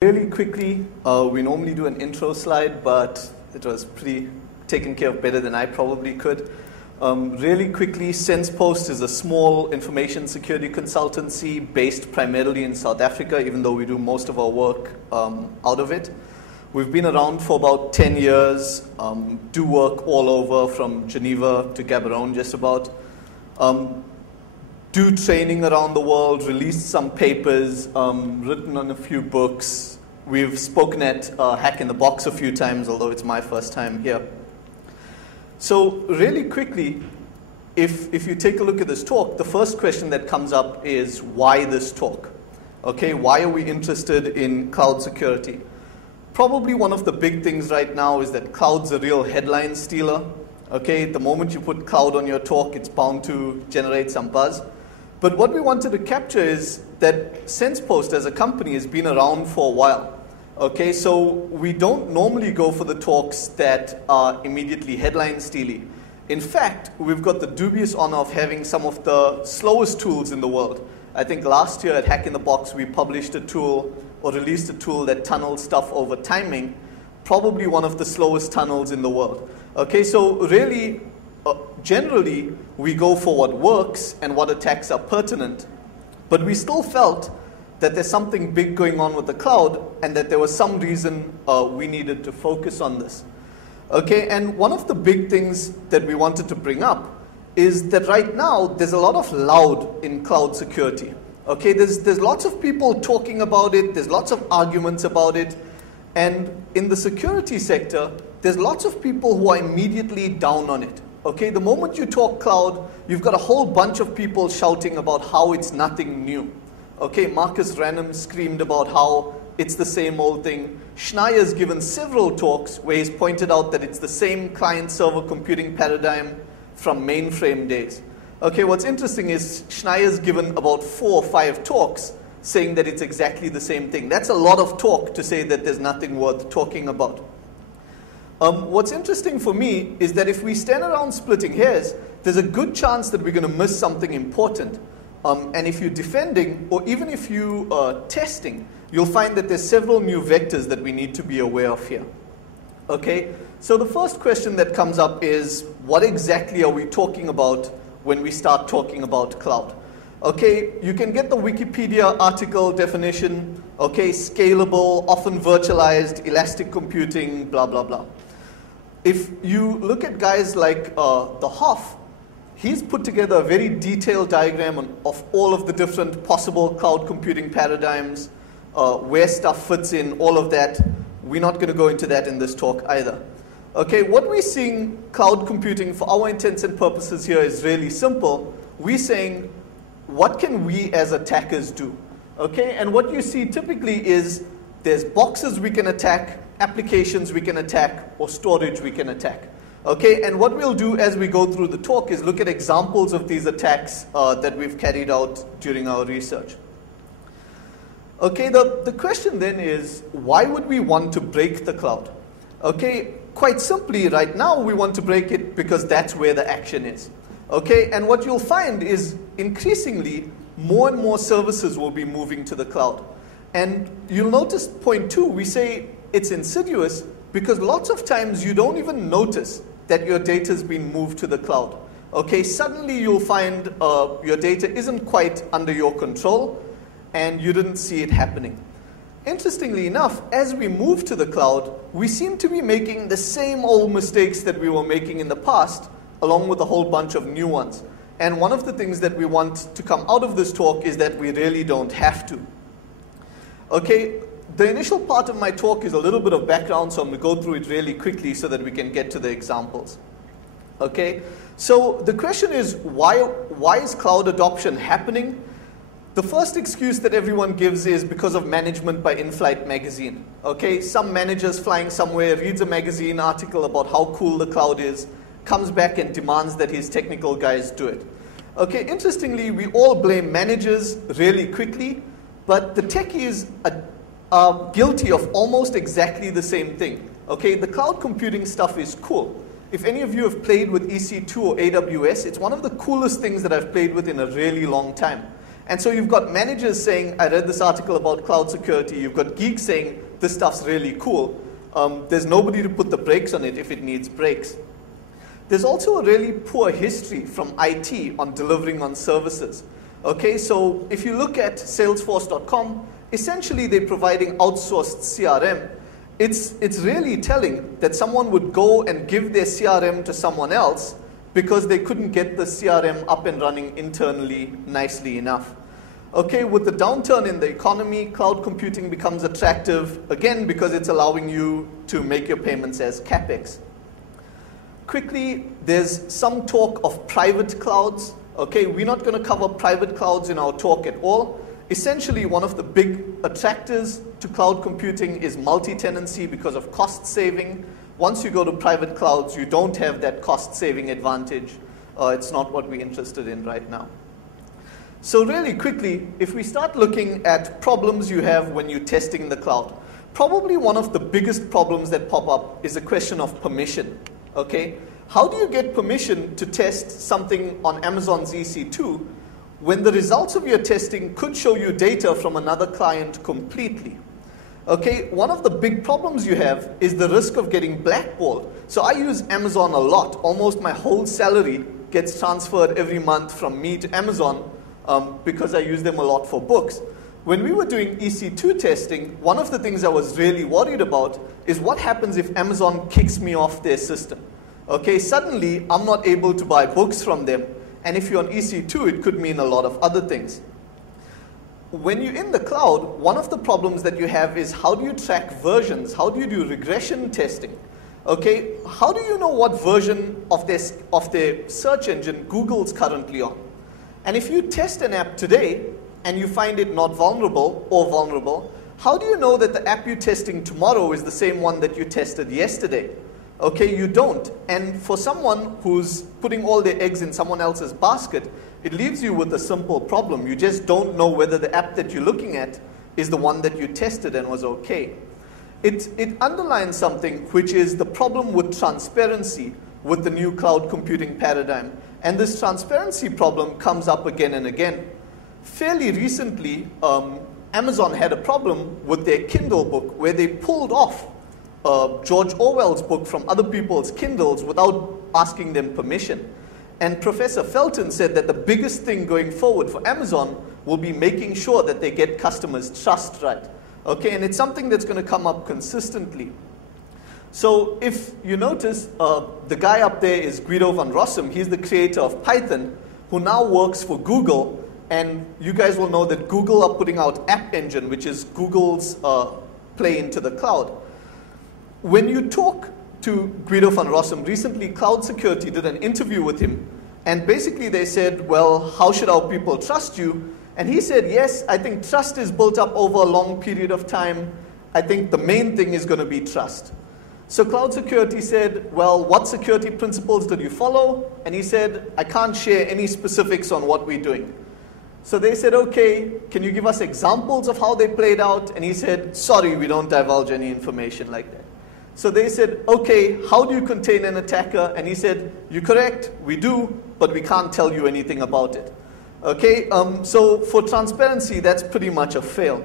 Really quickly, we normally do an intro slide, but it was pretty taken care of better than I probably could. Really quickly, SensePost is a small information security consultancy based primarily in South Africa, even though we do most of our work out of it. We've been around for about 10 years, do work all over from Geneva to Gaborone just about. Do training around the world, released some papers, written on a few books. We've spoken at Hack in the Box a few times, although it's my first time here. So really quickly, if you take a look at this talk, the first question that comes up is why this talk? Okay, why are we interested in cloud security? Probably one of the big things right now is that cloud's a real headline stealer. Okay, the moment you put cloud on your talk, it's bound to generate some buzz. But what we wanted to capture is that SensePost as a company has been around for a while. Okay, so we don't normally go for the talks that are immediately headline steely. In fact, we've got the dubious honor of having some of the slowest tools in the world. I think last year at Hack in the Box, we published a tool or released a tool that tunnels stuff over timing, probably one of the slowest tunnels in the world. Okay, so really, generally, we go for what works and what attacks are pertinent, but we still felt that there's something big going on with the cloud and that there was some reason we needed to focus on this. Okay, and one of the big things that we wanted to bring up is that right now there's a lot of loud in cloud security. Okay, there's lots of people talking about it, there's lots of arguments about it, and in the security sector, there's lots of people who are immediately down on it. Okay, the moment you talk cloud, you've got a whole bunch of people shouting about how it's nothing new. Okay, Marcus Renham screamed about how it's the same old thing. Schneier's given several talks where he's pointed out that it's the same client-server computing paradigm from mainframe days. Okay, what's interesting is Schneier's given about 4 or 5 talks saying that it's exactly the same thing. That's a lot of talk to say that there's nothing worth talking about. What's interesting for me is that if we stand around splitting hairs, there's a good chance that we're going to miss something important. And if you're defending, or even if you are testing, you'll find that there's several new vectors that we need to be aware of here. Okay, so the first question that comes up is, what exactly are we talking about when we start talking about cloud? Okay, you can get the Wikipedia article definition, okay, scalable, often virtualized, elastic computing, blah, blah, blah. If you look at guys like the Hoff, he's put together a very detailed diagram of all of the different possible cloud computing paradigms, where stuff fits in, all of that. We're not going to go into that in this talk either. Okay, what we're seeing cloud computing for our intents and purposes here is really simple. We're saying, what can we as attackers do? Okay, and what you see typically is there's boxes we can attack, applications we can attack, or storage we can attack. Okay, and what we'll do as we go through the talk is look at examples of these attacks that we've carried out during our research. Okay, the question then is, why would we want to break the cloud? Okay, quite simply, right now we want to break it because that's where the action is. Okay, and what you'll find is increasingly more and more services will be moving to the cloud. And you'll notice point 2, we say it's insidious because lots of times you don't even notice that your data has been moved to the cloud. Okay, suddenly you'll find your data isn't quite under your control and you didn't see it happening. Interestingly enough, as we move to the cloud, we seem to be making the same old mistakes that we were making in the past, along with a whole bunch of new ones. And one of the things that we want to come out of this talk is that we really don't have to. Okay, the initial part of my talk is a little bit of background, so I'm going to go through it really quickly so that we can get to the examples. Okay, so the question is, why is cloud adoption happening? The first excuse that everyone gives is because of management by in-flight magazine. Okay, some manager's flying somewhere, reads a magazine article about how cool the cloud is, comes back and demands that his technical guys do it. Okay, interestingly, we all blame managers really quickly, but the techies are guilty of almost exactly the same thing. Okay, the cloud computing stuff is cool. If any of you have played with EC2 or AWS, it's one of the coolest things that I've played with in a really long time. And so you've got managers saying, I read this article about cloud security. You've got geeks saying, this stuff's really cool. There's nobody to put the brakes on it if it needs brakes. There's also a really poor history from IT on delivering on services. Okay, so if you look at Salesforce.com, essentially they're providing outsourced CRM. It's really telling that someone would go and give their CRM to someone else because they couldn't get the CRM up and running internally nicely enough. Okay, with the downturn in the economy, cloud computing becomes attractive, again, because it's allowing you to make your payments as CapEx. Quickly, there's some talk of private clouds. Okay, we're not going to cover private clouds in our talk at all. Essentially, one of the big attractors to cloud computing is multi-tenancy because of cost saving. Once you go to private clouds, you don't have that cost-saving advantage. It's not what we're interested in right now. So really quickly, if we start looking at problems you have when you're testing the cloud, probably one of the biggest problems that pop up is a question of permission. Okay? How do you get permission to test something on Amazon's EC2 when the results of your testing could show you data from another client completely? Okay, one of the big problems you have is the risk of getting blackballed. So I use Amazon a lot. Almost my whole salary gets transferred every month from me to Amazon because I use them a lot for books. When we were doing EC2 testing, one of the things I was really worried about is what happens if Amazon kicks me off their system. Okay, suddenly I'm not able to buy books from them. And if you're on EC2, it could mean a lot of other things. When you're in the cloud, one of the problems that you have is how do you track versions? How do you do regression testing? Okay, how do you know what version of their search engine Google's currently on? And if you test an app today and you find it not vulnerable or vulnerable, how do you know that the app you're testing tomorrow is the same one that you tested yesterday? Okay, you don't. And for someone who's putting all their eggs in someone else's basket, it leaves you with a simple problem. You just don't know whether the app that you're looking at is the one that you tested and was okay. It underlines something, which is the problem with transparency with the new cloud computing paradigm. And this transparency problem comes up again and again. Fairly recently, Amazon had a problem with their Kindle book where they pulled off George Orwell's book from other people's Kindles without asking them permission. And Professor Felton said that the biggest thing going forward for Amazon will be making sure that they get customers' trust right. Okay, and it's something that's going to come up consistently. So if you notice, the guy up there is Guido van Rossum. He's the creator of Python, who now works for Google. And you guys will know that Google are putting out App Engine, which is Google's play into the cloud. When you talk to Guido van Rossum, recently Cloud Security did an interview with him, and basically they said, well, how should our people trust you? And he said, yes, I think trust is built up over a long period of time. I think the main thing is going to be trust. So Cloud Security said, well, what security principles did you follow? And he said, I can't share any specifics on what we're doing. So they said, okay, can you give us examples of how they played out? And he said, sorry, we don't divulge any information like that. So they said, okay, how do you contain an attacker? And he said, you're correct, we do, but we can't tell you anything about it. Okay, so for transparency, that's pretty much a fail.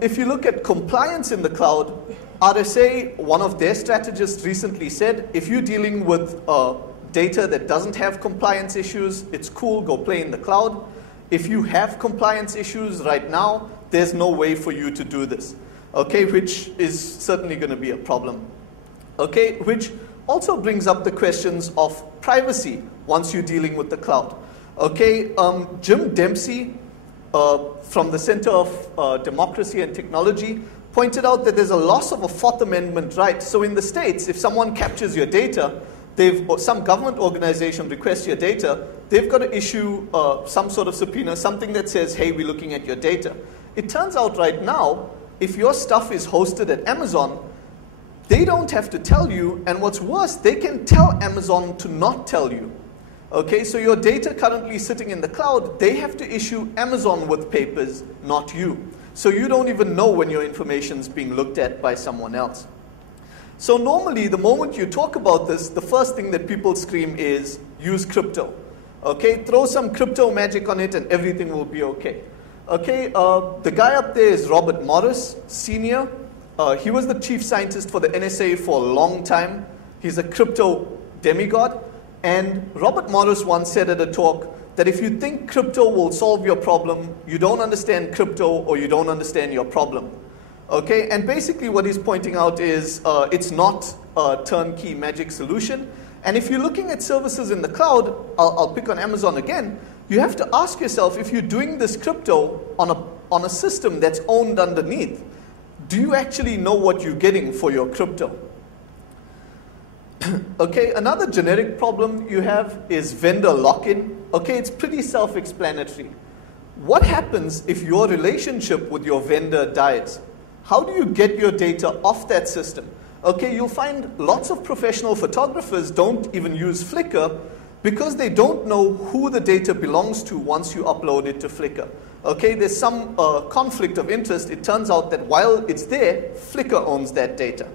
If you look at compliance in the cloud, RSA, one of their strategists recently said, if you're dealing with data that doesn't have compliance issues, it's cool, go play in the cloud. If you have compliance issues right now, there's no way for you to do this. Okay, which is certainly going to be a problem. Okay, which also brings up the questions of privacy once you're dealing with the cloud. Okay, Jim Dempsey from the Center of Democracy and Technology pointed out that there's a loss of a Fourth Amendment right. So in the States, if someone captures your data, some government organization requests your data, they've got to issue some sort of subpoena, something that says, hey, we're looking at your data. It turns out right now, if your stuff is hosted at Amazon, they don't have to tell you, and what's worse, they can tell Amazon to not tell you. Okay, so your data currently sitting in the cloud, they have to issue Amazon with papers, not you. So you don't even know when your information is being looked at by someone else. So normally, the moment you talk about this, the first thing that people scream is, use crypto. Okay, throw some crypto magic on it and everything will be okay. Okay, the guy up there is Robert Morris, Sr. He was the chief scientist for the NSA for a long time. He's a crypto demigod. And Robert Morris once said at a talk that if you think crypto will solve your problem, you don't understand crypto or you don't understand your problem. Okay, and basically what he's pointing out is it's not a turnkey magic solution. And if you're looking at services in the cloud, I'll pick on Amazon again, you have to ask yourself, if you're doing this crypto on a system that's owned underneath, do you actually know what you're getting for your crypto? Okay, another generic problem you have is vendor lock-in. Okay, it's pretty self-explanatory. What happens if your relationship with your vendor dies? How do you get your data off that system? Okay, you'll find lots of professional photographers don't even use Flickr because they don't know who the data belongs to once you upload it to Flickr. Okay, there's some conflict of interest. It turns out that while it's there, Flickr owns that data.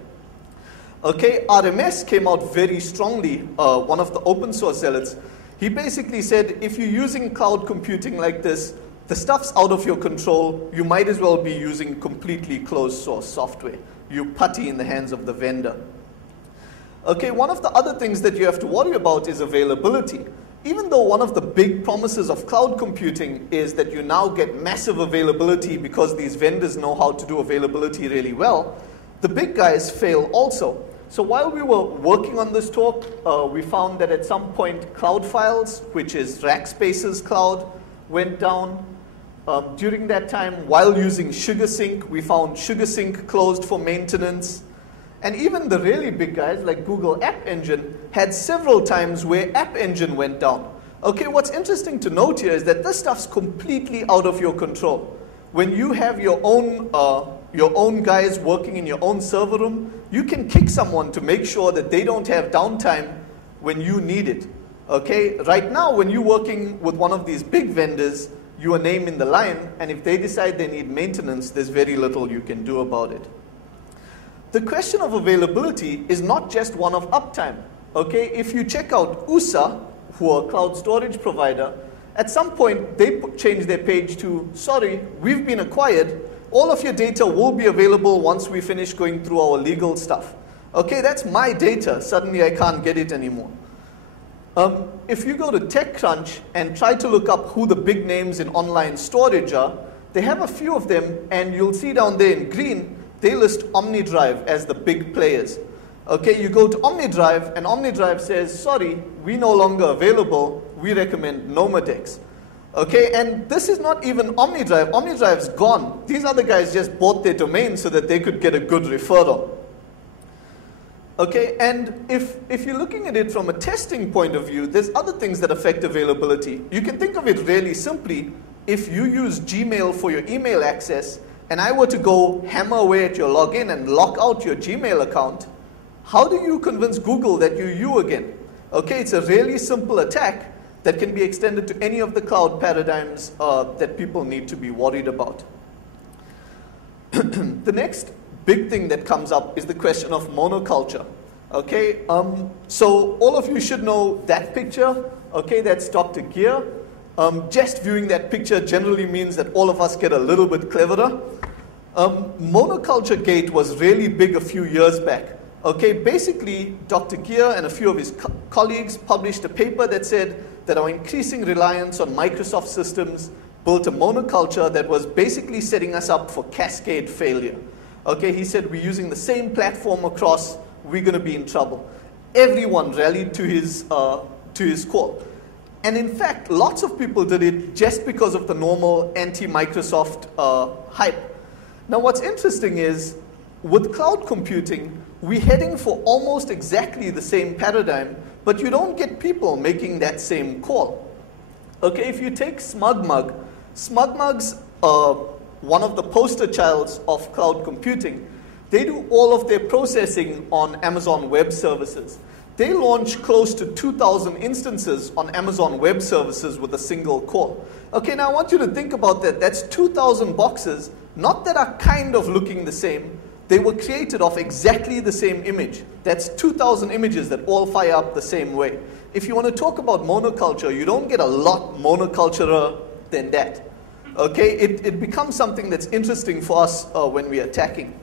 Okay, RMS came out very strongly, one of the open source zealots. He basically said, if you're using cloud computing like this, the stuff's out of your control. You might as well be using completely closed source software. You putty in the hands of the vendor. Okay, one of the other things that you have to worry about is availability. Even though one of the big promises of cloud computing is that you now get massive availability because these vendors know how to do availability really well, the big guys fail also. So while we were working on this talk, we found that at some point Cloud Files, which is Rackspace's cloud, went down. During that time, while using SugarSync, we found SugarSync closed for maintenance. And even the really big guys like Google App Engine had several times where App Engine went down. Okay, what's interesting to note here is that this stuff's completely out of your control. When you have your own guys working in your own server room, you can kick someone to make sure that they don't have downtime when you need it. Okay, right now when you're working with one of these big vendors, you are named in the line, and if they decide they need maintenance, there's very little you can do about it. The question of availability is not just one of uptime. Okay, if you check out USA, who are a cloud storage provider, at some point they change their page to, sorry, we've been acquired. All of your data will be available once we finish going through our legal stuff. Okay, that's my data. Suddenly I can't get it anymore. If you go to TechCrunch and try to look up who the big names in online storage are, they have a few of them, and you'll see down there in green, they list OmniDrive as the big players. Okay, you go to OmniDrive, and OmniDrive says, sorry, we no longer available, we recommend Nomadex. Okay, and this is not even OmniDrive. OmniDrive's gone. These other guys just bought their domain so that they could get a good referral. Okay, and if you're looking at it from a testing point of view, there's other things that affect availability. You can think of it really simply. If you use Gmail for your email access, and I were to go hammer away at your login and lock out your Gmail account, how do you convince Google that you're you again? Okay, it's a really simple attack that can be extended to any of the cloud paradigms that people need to be worried about. The next big thing that comes up is the question of monoculture. Okay, so all of you should know that picture. Okay, that's Dr. Gear. Just viewing that picture generally means that all of us get a little bit cleverer. Monoculture Gate was really big a few years back. Okay, basically, Dr. Gear and a few of his colleagues published a paper that said that our increasing reliance on Microsoft systems built a monoculture that was basically setting us up for cascade failure. Okay, he said we're using the same platform across, we're going to be in trouble. Everyone rallied to his call. And in fact, lots of people did it just because of the normal anti-Microsoft hype. Now what's interesting is, with cloud computing, we're heading for almost exactly the same paradigm, but you don't get people making that same call. Okay, if you take SmugMug, SmugMug's one of the poster childs of cloud computing. They do all of their processing on Amazon Web Services. They launch close to 2,000 instances on Amazon Web Services with a single call. Okay, now I want you to think about that. That's 2,000 boxes, not that are kind of looking the same. They were created of exactly the same image. That's 2,000 images that all fire up the same way. if you want to talk about monoculture, you don't get a lot monoculturer than that. Okay, it becomes something that's interesting for us when we're attacking.